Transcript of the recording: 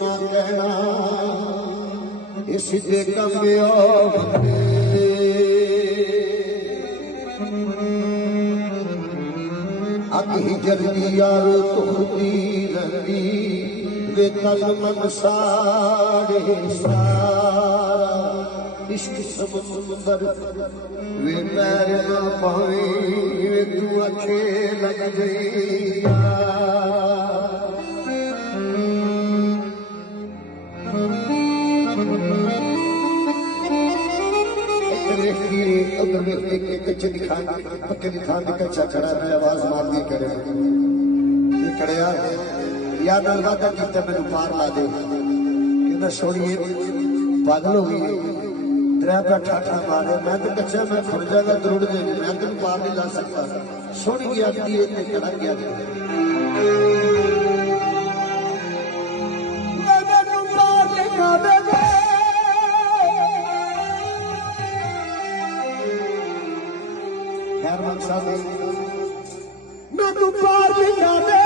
जुम्मा कहना इस दे कमियो अभी जल्दी यार तुखती रही वे तल मन सारे सारा इश्क समुंदर वे पैर न पावे वे तू अखे लग गई कच्चे दिखान पक्के दिखान कच्चा खड़ा मैं आवाज मार दी करे खड़िया याद वादा किया मैनू पार ला दे कहना छोड़िए पागल हो गई ड्राइवर ठाठा मारे मैं तो कच्चा मैं खुल जाएगा दरुड़ दे मैं तेन पार नहीं ला सकता छोड़ गया खड़ा गया मैं तू पार नहीं